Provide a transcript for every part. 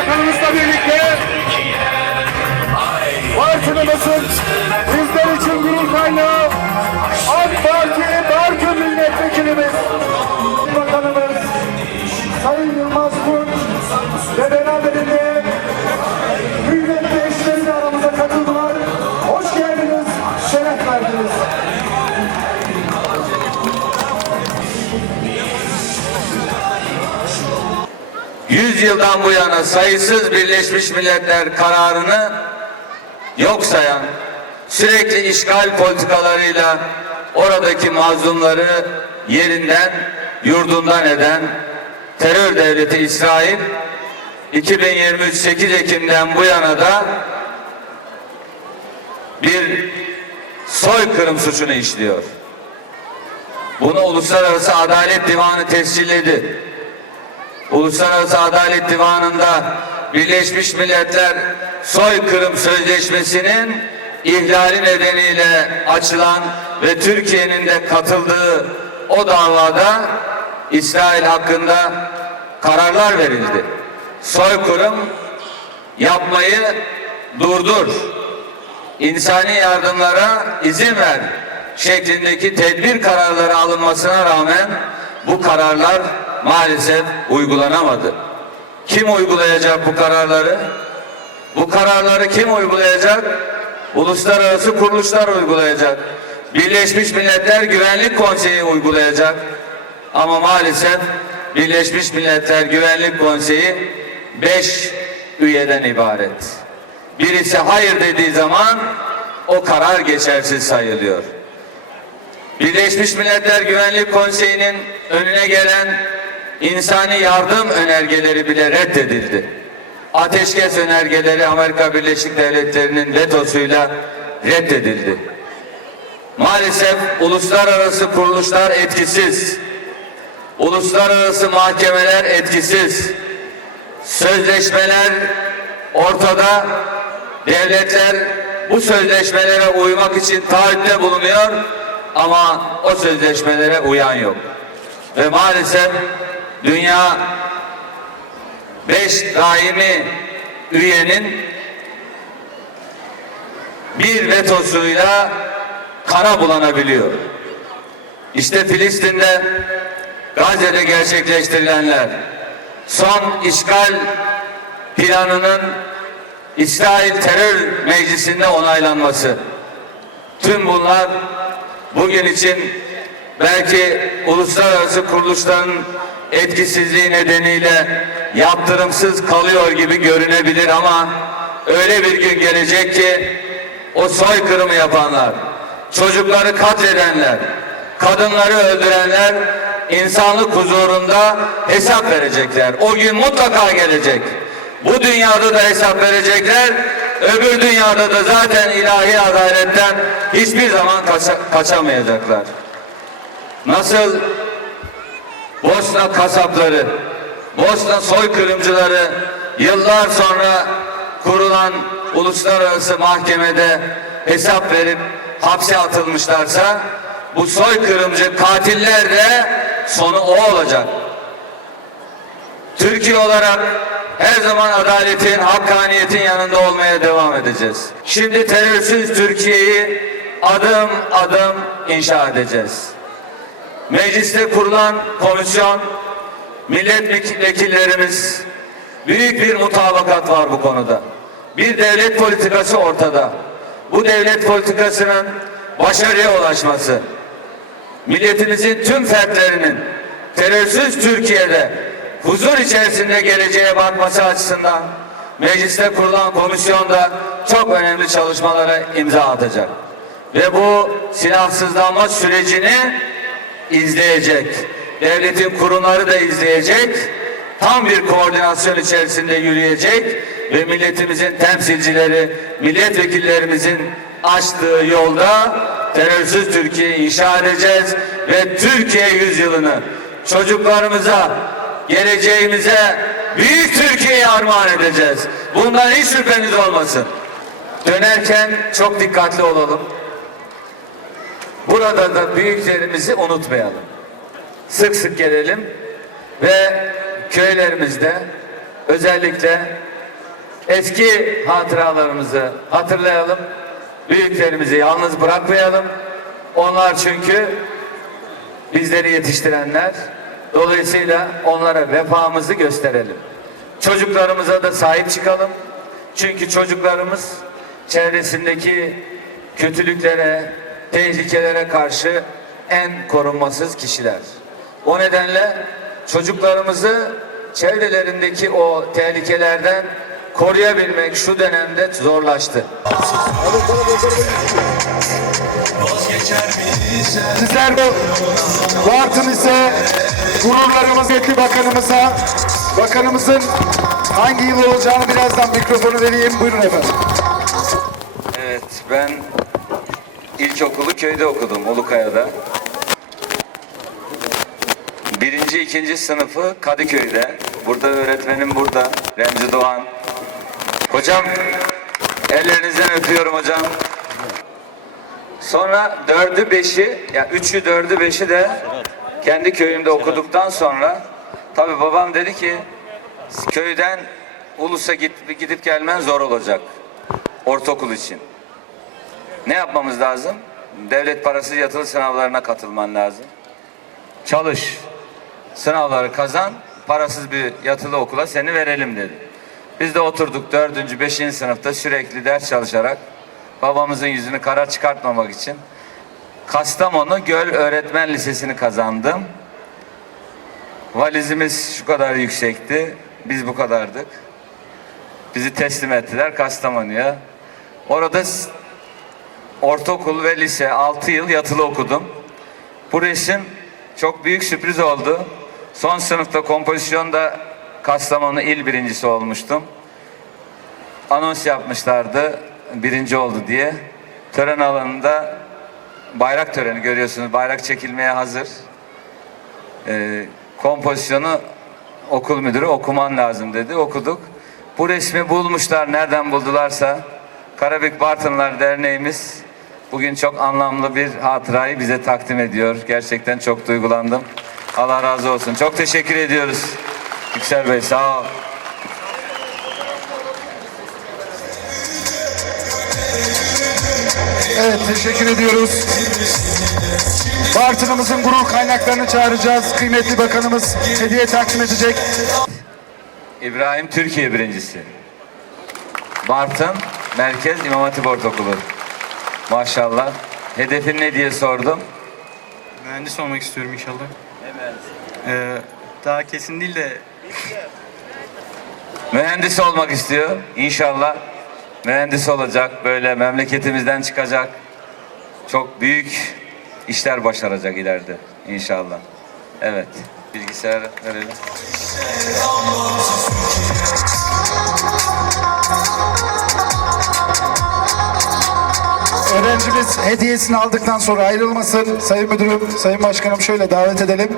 Bakanımızla birlikte partimizin Yüz yıldan bu yana sayısız Birleşmiş Milletler kararını yok sayan, sürekli işgal politikalarıyla oradaki mazlumları yerinden, yurdundan eden terör devleti İsrail 2023 8 Ekim'den bu yana da bir soykırım suçunu işliyor. Bunu Uluslararası Adalet Divanı tescilledi. Uluslararası Adalet Divanı'nda Birleşmiş Milletler Soykırım Sözleşmesi'nin ihlali nedeniyle açılan ve Türkiye'nin de katıldığı o davada İsrail hakkında kararlar verildi. Soykırım yapmayı durdur, insani yardımlara izin ver şeklindeki tedbir kararları alınmasına rağmen bu kararlar maalesef uygulanamadı. Kim uygulayacak bu kararları? Bu kararları kim uygulayacak? Uluslararası kuruluşlar uygulayacak. Birleşmiş Milletler Güvenlik Konseyi uygulayacak. Ama maalesef Birleşmiş Milletler Güvenlik Konseyi beş üyeden ibaret. Birisi hayır dediği zaman o karar geçersiz sayılıyor. Birleşmiş Milletler Güvenlik Konseyi'nin önüne gelen insani yardım önergeleri bile reddedildi. Ateşkes önergeleri Amerika Birleşik Devletleri'nin vetosuyla reddedildi. Maalesef uluslararası kuruluşlar etkisiz. Uluslararası mahkemeler etkisiz. Sözleşmeler ortada. Devletler bu sözleşmelere uymak için taahhütte bulunuyor ama o sözleşmelere uyan yok. Ve maalesef dünya beş daimi üyenin bir vetosuyla kara bulanabiliyor. İşte Filistin'de Gazze'de gerçekleştirilenler son işgal planının İsrail Terör Meclisi'nde onaylanması. Tüm bunlar bugün için belki uluslararası kuruluşların etkisizliği nedeniyle yaptırımsız kalıyor gibi görünebilir ama öyle bir gün gelecek ki o soykırımı yapanlar, çocukları katledenler, kadınları öldürenler insanlık huzurunda hesap verecekler. O gün mutlaka gelecek. Bu dünyada da hesap verecekler. Öbür dünyada da zaten ilahi adaletten hiçbir zaman kaça- kaçamayacaklar. Nasıl Bosna kasapları, Bosna soykırımcıları yıllar sonra kurulan uluslararası mahkemede hesap verip hapse atılmışlarsa bu soykırımcı katiller de sonu o olacak. Türkiye olarak her zaman adaletin, hakkaniyetin yanında olmaya devam edeceğiz. Şimdi terörsüz Türkiye'yi adım adım inşa edeceğiz. Mecliste kurulan komisyon, milletvekillerimiz büyük bir mutabakat var bu konuda. Bir devlet politikası ortada. Bu devlet politikasının başarıya ulaşması, milletimizin tüm fertlerinin terörsüz Türkiye'de huzur içerisinde geleceğe bakması açısından mecliste kurulan komisyonda çok önemli çalışmalara imza atacak. Ve bu silahsızlanma sürecini izleyecek. Devletin kurumları da izleyecek. Tam bir koordinasyon içerisinde yürüyecek ve milletimizin temsilcileri, milletvekillerimizin açtığı yolda terörsüz Türkiye inşa edeceğiz ve Türkiye yüzyılını çocuklarımıza, geleceğimize büyük Türkiye'yi armağan edeceğiz. Bundan hiç şüpheniz olmasın. Dönerken çok dikkatli olalım. Burada da büyüklerimizi unutmayalım. Sık sık gelelim ve köylerimizde özellikle eski hatıralarımızı hatırlayalım. Büyüklerimizi yalnız bırakmayalım. Onlar çünkü bizleri yetiştirenler. Dolayısıyla onlara vefamızı gösterelim. Çocuklarımıza da sahip çıkalım. Çünkü çocuklarımız çevresindeki kötülüklere, tehlikelere karşı en korunmasız kişiler. O nedenle çocuklarımızı çevrelerindeki o tehlikelerden koruyabilmek şu dönemde zorlaştı. Bizler bu Bartın ise gururlarımız etli bakanımıza, bakanımızın hangi yıl olacağını birazdan mikrofonu vereyim. Buyurun efendim. Evet, ben ilkokulu köyde okudum, Ulukaya'da. Birinci, ikinci sınıfı Kadıköy'de. Burada öğretmenim burada, Remzi Doğan. Hocam, ellerinizden öpüyorum hocam. Sonra dördü, beşi, ya üçü, dördü, beşi de kendi köyümde okuduktan sonra tabii babam dedi ki köyden Ulus'a git, gidip gelmen zor olacak ortaokul için. Ne yapmamız lazım? Devlet parası yatılı sınavlarına katılman lazım. Çalış. Sınavları kazan. Parasız bir yatılı okula seni verelim dedi. Biz de oturduk dördüncü, beşinci sınıfta sürekli ders çalışarak babamızın yüzünü kara çıkartmamak için Kastamonu Göl Öğretmen Lisesi'ni kazandım. Valizimiz şu kadar yüksekti. Biz bu kadardık. Bizi teslim ettiler Kastamonu'ya. Orada ortaokul ve lise 6 yıl yatılı okudum. Bu resim çok büyük sürpriz oldu. Son sınıfta kompozisyonda Kastamonu il birincisi olmuştum. Anons yapmışlardı birinci oldu diye. Tören alanında bayrak töreni görüyorsunuz. Bayrak çekilmeye hazır. Ee, kompozisyonu okul müdürü okuman lazım dedi. Okuduk. Bu resmi bulmuşlar. Nereden buldularsa. Karabük Bartınlar Derneğimiz bugün çok anlamlı bir hatırayı bize takdim ediyor. Gerçekten çok duygulandım. Allah razı olsun. Çok teşekkür ediyoruz. Yüksel Bey sağ ol. Evet teşekkür ediyoruz. Bartın'ımızın gurur kaynaklarını çağıracağız. Kıymetli bakanımız hediye takdim edecek. İbrahim Türkiye birincisi. Bartın Merkez İmam Hatip Ortaokulu. Maşallah. Hedefin ne diye sordum. Mühendis olmak istiyorum inşallah. Ee, daha kesin değil de Mühendis olmak istiyor. İnşallah mühendis olacak. Böyle memleketimizden çıkacak. Çok büyük işler başaracak ileride. İnşallah. Evet. Bilgisayar verelim. Öğrencimiz hediyesini aldıktan sonra ayrılmasın. Sayın Müdürüm, Sayın Başkanım şöyle davet edelim.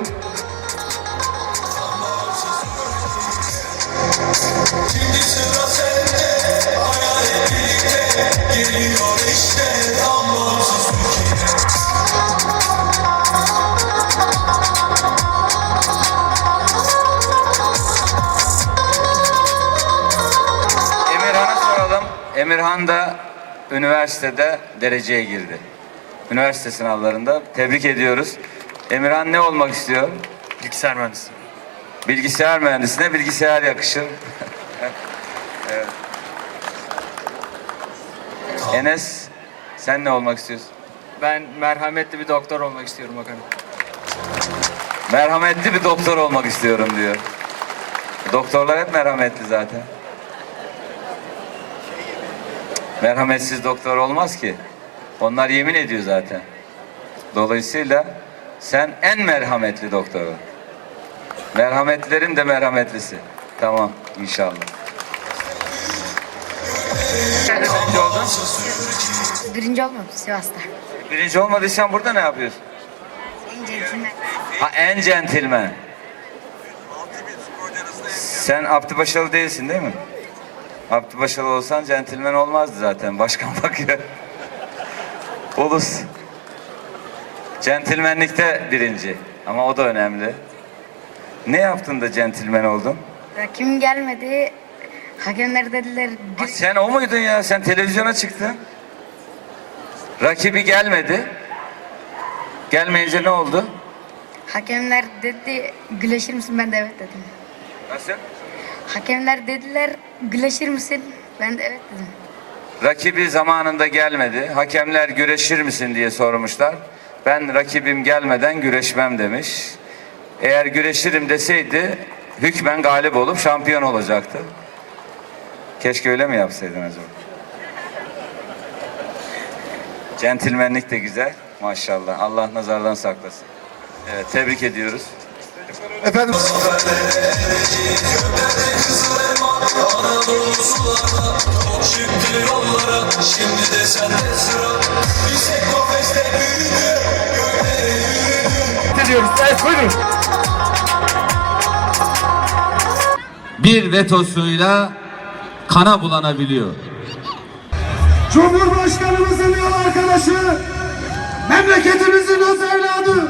Emirhan'a soralım. Emirhan da üniversitede dereceye girdi. Üniversite sınavlarında. Tebrik ediyoruz. Emirhan ne olmak istiyor? bilgisayar mühendisi. Bilgisayar mühendisine bilgisayar yakışır. Evet. Enes sen ne olmak istiyorsun? Ben merhametli bir doktor olmak istiyorum bakalım. Merhametli bir doktor olmak istiyorum diyor. Doktorlar hep merhametli zaten. Merhametsiz doktor olmaz ki. Onlar yemin ediyor zaten. Dolayısıyla sen en merhametli doktor ol. Merhametlerin de merhametlisi. Tamam inşallah. Birinci oldun. Birinci olmadım Sivas'ta. Birinci olmadıysan burada ne yapıyorsun? En centilmen. Ha en centilmen. Sen Abdübaşalı değilsin değil mi? Abdübaşalı olsan centilmen olmazdı zaten. Başkan bakıyor. Ulus. Centilmenlikte birinci. Ama o da önemli. Ne yaptın da centilmen oldun? Rakibim gelmedi. Hakemler dediler Ha, Sen o muydun ya? Sen televizyona çıktın. Rakibi gelmedi. Gelmeyince ne oldu? hakemler dedi güleşir misin? Ben de evet dedim. Nasıl? Hakemler dediler güleşir misin? Ben de evet dedim. Rakibi zamanında gelmedi. Hakemler güreşir misin diye sormuşlar. Ben rakibim gelmeden güreşmem demiş. Eğer güreşirim deseydi hükmen galip olup şampiyon olacaktı. Keşke öyle mi yapsaydın acaba? Centilmenlik de güzel. Maşallah. Allah nazardan saklasın. Evet, tebrik ediyoruz. Efendim ediyoruz. Evet buyurun. Bir vetosuyla kana bulanabiliyor. Cumhurbaşkanımızın yol arkadaşı, memleketimizin öz evladı,